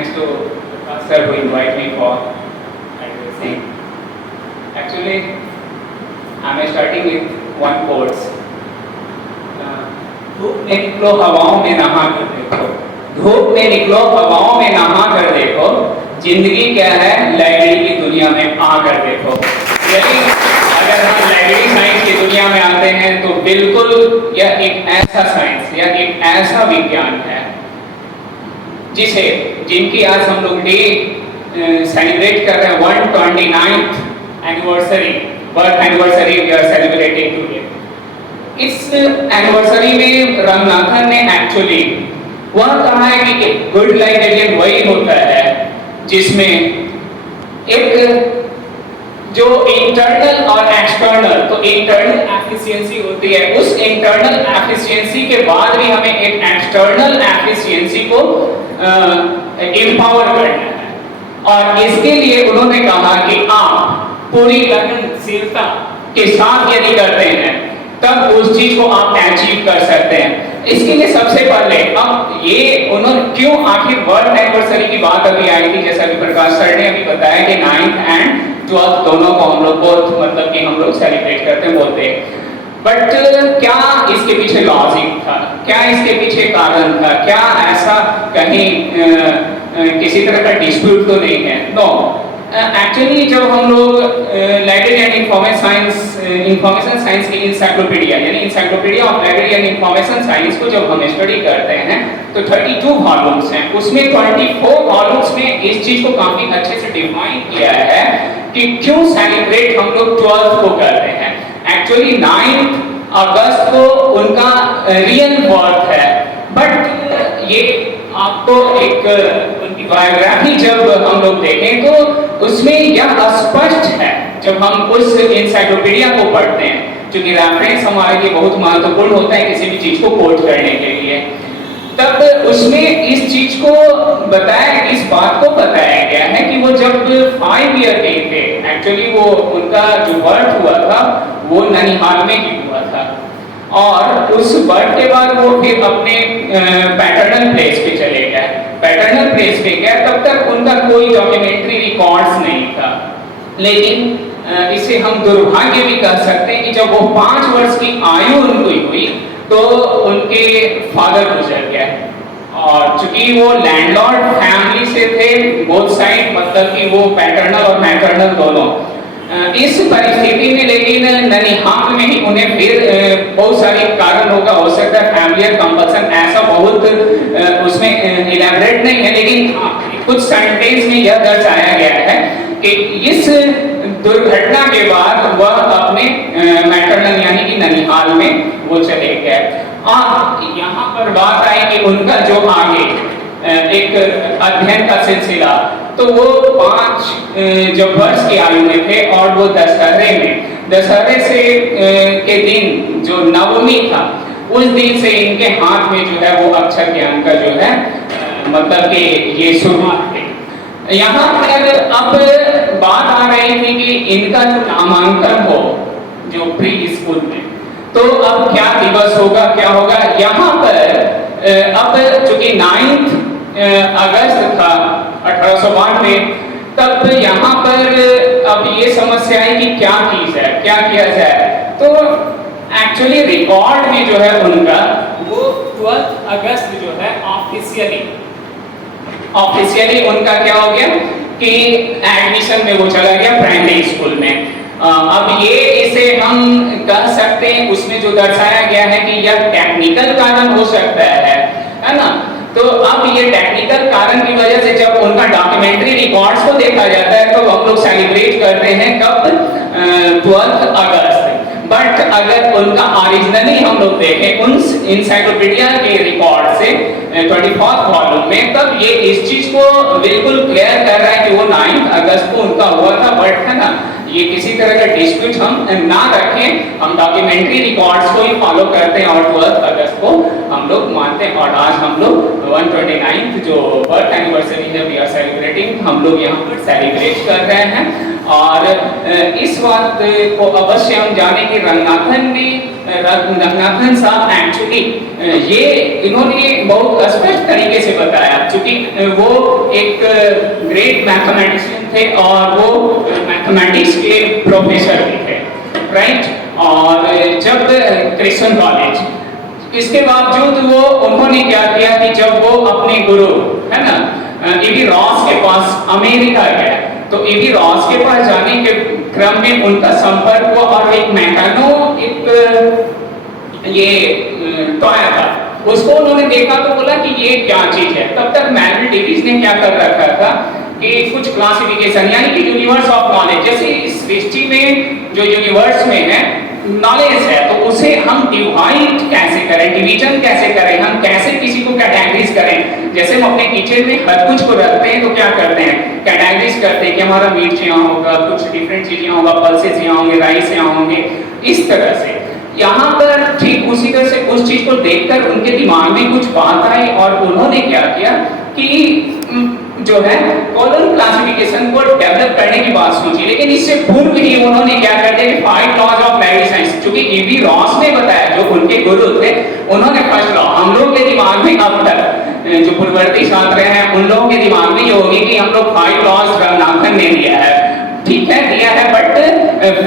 thanks to sir who invite me for addressing. Actually, I'm starting with one quote. धूप में निकलो हवाओं में नहा कर देखो, धूप में निकलो हवाओं में नहा कर देखो, जिंदगी क्या है लाइब्रेरी की दुनिया में आकर देखो। यदि अगर हम लाइब्रेरी साइंस की दुनिया में आते हैं तो बिल्कुल यह एक ऐसा साइंस या एक ऐसा विज्ञान है जिनकी आज हम लोग डे सेलिब्रेट कर रहे हैं 129th anniversary, birth anniversary we are celebrating today. इस एनिवर्सरी में रंगनाथन ने एक्चुअली वह कहा है कि एक गुड लाइब्रेरियन वही होता है जिसमें एक जो इंटरनल और एक्सटर्नल, तो इंटरनल एफिशिएंसी होती है, उस इंटरनल एफिशिएंसी के बाद भी हमें एक एक्सटर्नल एफिशिएंसी को एम्पावर करना है। और इसके लिए उन्होंने कहा कि आप पूरी लगनशीलता के साथ यदि करते हैं तब उस चीज को आप अचीव कर सकते हैं। इसके लिए सबसे पहले अब ये उन्होंने क्यों आखिर बर्थ एनिवर्सरी की बात अभी आई थी, जैसा कि प्रकाश सर ने अभी बताया कि 9th एंड 12th दोनों को हम लोग बहुत मतलब कि हम लोग सेलिब्रेट करते हैं, बोलते हैं। बट क्या इसके पीछे लॉजिक था, क्या इसके पीछे कारण था, क्या ऐसा कहीं किसी तरह का डिस्प्यूट तो नहीं है? नो, एक्चुअली जब हम लोग लाइब्रेरी एंड इंफॉर्मेशन साइंस की इंसाइक्लोपीडिया यानी encyclopedia of library and information science को जब हम स्टडी करते हैं तो 32 वॉल्यूम्स हैं, उसमें 24 वॉल्यूम्स में इस चीज को काफी अच्छे से डिफाइन किया है कि क्यों सेलिब्रेट हम लोग 12th को कर रहे हैं। एक्चुअली 9th अगस्त को उनका रियल बर्थ है, बट ये आपको एक उनकी बायोग्राफी जब हम लोग देखें तो उसमें यह स्पष्ट है जब हम उस इंसाइक्लोपीडिया को पढ़ते हैं, क्योंकि रेफरेंस हमारे लिए बहुत महत्वपूर्ण होता है किसी भी चीज को कोट करने के लिए। तब उसमें इस चीज को इस बात को बताया गया है कि वो जब 5 ईयर के थे, एक्चुअली वो उनका जो बर्थ हुआ था वो ननिहाल में ही हुआ था, और उस बर्थ के बाद वो फिर अपने पैटर्नल प्लेस पे चले गए। पैटर्नल प्लेस पे गए तब तक उनका कोई डॉक्यूमेंट्री रिकॉर्ड्स नहीं था, लेकिन इसे हम दुर्भाग्य भी कह सकते हैं कि जब वो 5 वर्ष की आयु उनकी हुई तो उनके फादर गुजर गए, और चूंकि वो लैंडलॉर्ड फैमिली से थे बोथ साइड, मतलब कि वो पैटर्नल और मैटर्नल दोनों, इस परिस्थिति में लेकिन ननिहाल में ही उन्हें फिर बहुत सारे कारण होगा, हो सकता है फैमिलियर कंपल्सन, ऐसा बहुत उसमें इलैबोरेट नहीं है, लेकिन कुछ सेंटेंस में यह दर्शाया गया है कि इस दुर्घटना के बाद वह अपने मैटरनल यानी कि ननिहाल में वो चले गए। और यहाँ पर बात आई कि उनका जो आगे एक अध्ययन का सिलसिला, तो वो 5 जब वर्ष की आयु में थे और वो दशहरे से के दिन जो नवमी था उस दिन से इनके हाथ में जो है वो अक्षर ज्ञान का जो है मतलब कि ये शुरुआत थी। यहाँ पर अब बात आ रही थी कि इनका जो नामांकन हो जो प्री स्कूल में, तो अब क्या दिवस होगा, क्या होगा। यहाँ पर अब चूंकि 9th अगस्त था 1892, तब यहाँ पर अब ये समस्या है कि क्या किया जाए। तो एक्चुअली रिकॉर्ड में जो है उनका वो 12 अगस्त जो है ऑफिशियली उनका क्या हो गया कि एडमिशन में वो चला गया प्राइमरी स्कूल में। अब ये इसे हम कह सकते हैं, उसमें जो दर्शाया गया है कि यह टेक्निकल कारण हो सकता है ना। तो अब ये टेक्निकल कारण की वजह से जब उनका डॉक्यूमेंट्री रिकॉर्ड्स को देखा जाता है तो हम लोग सेलिब्रेट करते हैं कब 12 अगस्त। बट अगर उनका ओरिजिनली हम लोग देखें उन इंसाइक्लोपीडिया के रिकॉर्ड से 24th वॉल्यूम में, तब ये इस चीज को बिल्कुल क्लियर कर रहा है कि वो 9 अगस्त को उनका हुआ था। बट है ना, ये किसी तरह का डिस्प्यूट हम ना रखें, हम डॉक्यूमेंट्री रिकॉर्ड्स को ही फॉलो करते हैं और 12 अगस्त को हम लोग मानते हैं। और आज हम लोग 129th जो बर्थ एनिवर्सरी है वी आर सेलिब्रेटिंग, हम लोग यहाँ पर सेलिब्रेट कर रहे हैं। और इस बात को अवश्य हम जाने कि रंगनाथन साहब एक्चुअली ये इन्होंने बहुत स्पष्ट तरीके से बताया, क्योंकि वो एक ग्रेट मैथमेटिशियन थे और वो मैथमेटिक्स के प्रोफेसर भी थे, राइट। और जब क्रिश्चियन कॉलेज, इसके बावजूद वो उन्होंने क्या किया कि जब वो अपने गुरु है ना ईवी रॉस के पास अमेरिका गए, तो ईवी रॉस के पास जाने के क्रम में उनका संपर्क हुआ और एक मैकेनो एक ये टॉय था, उसको उन्होंने देखा तो बोला कि ये क्या चीज है। तब तक मैनुअल डेविस ने क्या कर रखा था कि कुछ क्लासिफिकेशन यानी कि यूनिवर्स ऑफ नॉलेज, जैसे इस सृष्टि में जो यूनिवर्स में है नॉलेज है, तो उसे हम डिवाइड कैसे करें, डिवीजन कैसे करें, हम कैसे किसी को कैटेगरीज करें। जैसे हम अपने किचन में हर कुछ को रखते हैं तो क्या करते हैं, कैटेगरीज करते हैं कि हमारा मिर्च यहाँ होगा, कुछ डिफरेंट चीजें होगा, पल्सेस यहाँ होंगे, राइस यहाँ होंगे, इस तरह से यहाँ पर ठीक उसी तरह से उस चीज को देखकर उनके दिमाग में कुछ बात आई और उन्होंने क्या किया कि जो है कॉलम क्लासिफिकेशन को डेवलप करने की बात सोची। लेकिन इससे पूर्व ही उन्होंने क्या कर दिया कि 5 लॉज ऑफ लाइफ साइंस, क्योंकि ईवी रॉस ने बताया, जो उनके गुरु थे, उन्होंने फर्स्ट लॉ हम लोग के दिमाग में अब तक जो पूर्ववर्ती छात्र हैं उन लोगों के दिमाग में ये होगी कि हम लोग 5 लॉज रंगनाथन ने दिया है, ठीक है दिया है, but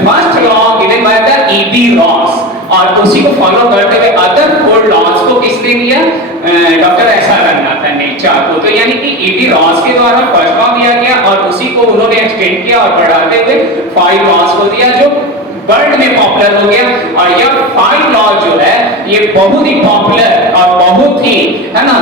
first law given by the EV Ross और उसी को फॉलो करते हुए अदर 4 लॉज को किसने दिया, डॉक्टर एस.आर. रंगनाथन ने, 4 को। तो यानी कि ईवी रॉस के द्वारा फर्स्ट लॉ दिया गया और उसी को उन्होंने एक्सटेंड किया और बढ़ाते हुए 5 लॉज को दिया जो वर्ल्ड में पॉपुलर हो गया। और यह 5 लॉ जो है ये बहुत ही पॉपुलर और बहुत ही है ना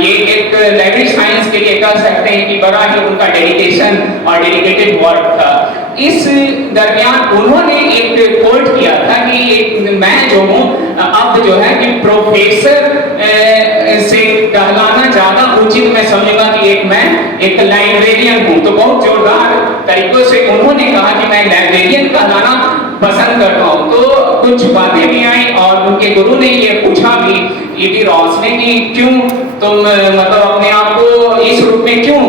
ये एक लाइब्रेरी साइंस के लिए कह सकते हैं कि बड़ा ही उनका डेडिकेशन और डेडिकेटेड वर्क था। इस दरमियान उन्होंने एक कोट किया था कि मैं जो हूँ अब जो है कि प्रोफेसर से कहलाना ज्यादा उचित मैं समझूंगा कि मैं एक लाइब्रेरियन हूँ। तो बहुत जोरदार तरीकों से उन्होंने कहा कि मैं लाइब्रेरियन कहलाना पसंद करता हूँ। तो कुछ बातें भी आई और उनके गुरु ने ये पूछा भी ईवी रॉस ने कि क्यों तुम मतलब अपने आप को इस रूप में क्यों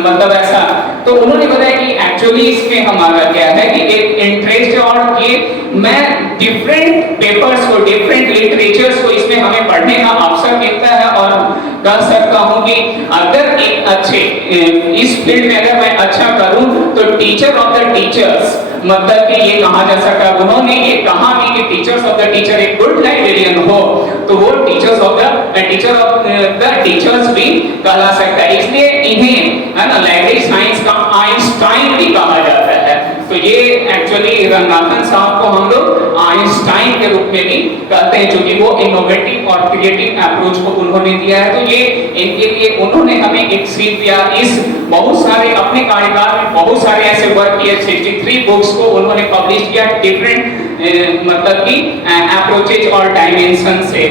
मतलब ऐसा, तो उन्होंने बताया कि एक्चुअली इसमें हमारा क्या है कि एक इंटरेस्ट है और ये मैं डिफरेंट पेपर्स को, डिफरेंट लिटरेचर्स को इसमें हमें पढ़ने का अवसर मिलता है और कह सकता हूँ कि अगर एक अच्छे इस फील्ड में अगर मैं अच्छा करूँ तो टीचर ऑफ द टीचर्स मतलब कि ये कहा जा सकता है, उन्होंने ये कहा भी कि टीचर्स ऑफ द टीचर एक गुड लाइब्रेरियन हो तो वो टीचर ऑफ द टीचर्स भी कहला सकता है। इसलिए इन्हें है ना लाइब्रेरी साइंस का आइंस्टाइन भी कहा जाता है। तो ये एक्चुअली रंगनाथन साहब को हम लोग आइंस्टाइन के रूप में भी कहते हैं, क्योंकि वो इनोवेटिव और क्रिएटिव अप्रोच को उन्होंने दिया है। तो ये इनके लिए उन्होंने हमें एक सीख दिया। इस बहुत सारे अपने कार्यकाल में बहुत सारे ऐसे वर्क किए, 63 बुक्स को उन्होंने पब्लिश किया डिफरेंट मतलब कि अप्रोचेज और डायमेंशन से।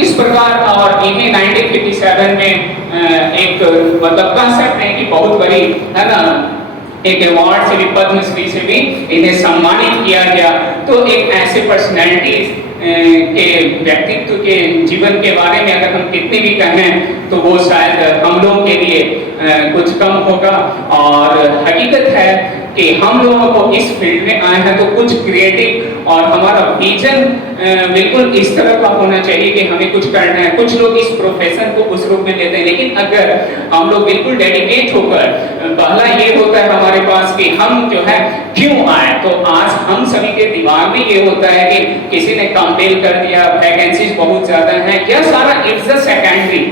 इस प्रकार और इन्हें 1957 में एक मतलब कह सकते हैं कि बहुत बड़ी है ना एक अवार्ड से भी, पद्मश्री से भी इन्हें सम्मानित किया गया। तो एक ऐसे पर्सनैलिटीज के व्यक्तित्व के जीवन के बारे में अगर हम कितने भी कहें तो वो शायद हम लोगों के लिए कुछ कम होगा। और हकीकत है कि हम लोगों को इस फील्ड में आए हैं तो कुछ क्रिएटिव और हमारा विजन बिल्कुल इस तरह का होना चाहिए कि हमें कुछ करना है। कुछ लोग इस प्रोफेशन को उस रूप में लेते हैं, लेकिन अगर हम लोग बिल्कुल डेडिकेट होकर, पहला ये होता है हमारे पास कि हम जो है क्यों आए, तो आज हम सभी के दिमाग में ये होता है कि किसी ने कंपेल कर दिया, वैकेंसीज बहुत ज्यादा हैं, यह सारा इट्स अ सेकेंडरी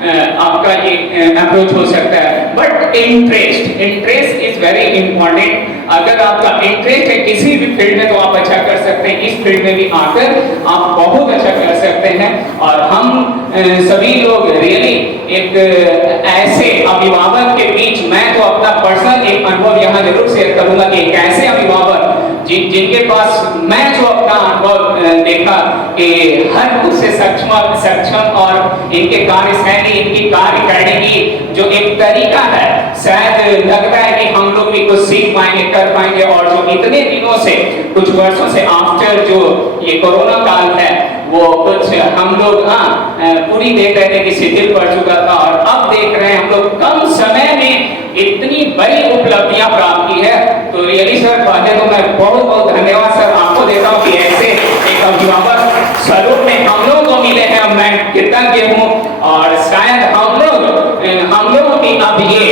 आपका ये अप्रोच हो सकता है। But interest is very important. अगर आपका इंटरेस्ट है किसी भी फील्ड में तो आप अच्छा कर सकते हैं, इस फील्ड में भी आकर आप बहुत अच्छा कर सकते हैं। और हम सभी लोग रियली एक ऐसे अभिभावक के बीच, मैं तो अपना पर्सनल एक अनुभव यहाँ जरूर शेयर करूंगा कि एक ऐसे अभिभावक जिनके पास मैं जो अपना अनुभव देखा कि हर कुछ से सक्षम और इनके कार्यशैली, इनकी कार्य करने की जो एक तरीका है, शायद लगता है कि हम लोग भी कुछ सीख पाएंगे, कर पाएंगे। और जो इतने दिनों से, कुछ वर्षों से आफ्टर जो ये कोरोना काल है, वो कुछ हम लोग पूरी देख रहे थे कि शिथिल पड़ चुका था और अब देख रहे हैं हम लोग कम समय में इतनी बड़ी उपलब्धियां प्राप्त की है। तो रियली सर पहले तो मैं बहुत बहुत धन्यवाद सर आपको देता हूँ कि ऐसे एक अभिभावक स्वरूप में हम लोगों को मिले हैं, मैं कृतज्ञ हूँ। और शायद हम लोगों की कि अब ये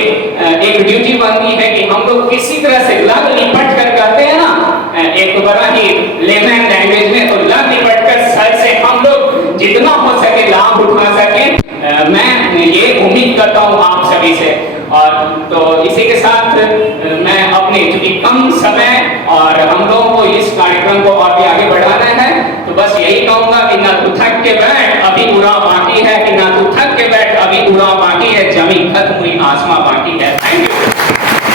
एक ड्यूटी बनती है कि हम लोग किसी तरह से लग लिपट कर कहते हैं ना, एक बड़ा ही लेमन लैंग्वेज में, तो लग लिपट कर सर से हम लोग जितना हो सके लाभ उठा सके, मैं ये उम्मीद करता हूँ आप सभी से। और तो इसी के साथ मैं अपने चूंकि कम समय और हम लोगों को इस कार्यक्रम को और भी आगे बढ़ाना है, तो बस यही कहूंगा कि ना तू थक के बैठ अभी पूरा बाकी है, कि ना तू थक के बैठ अभी पूरा बाकी है, जमीन खत्म हुई आसमां बाकी है। Thank you.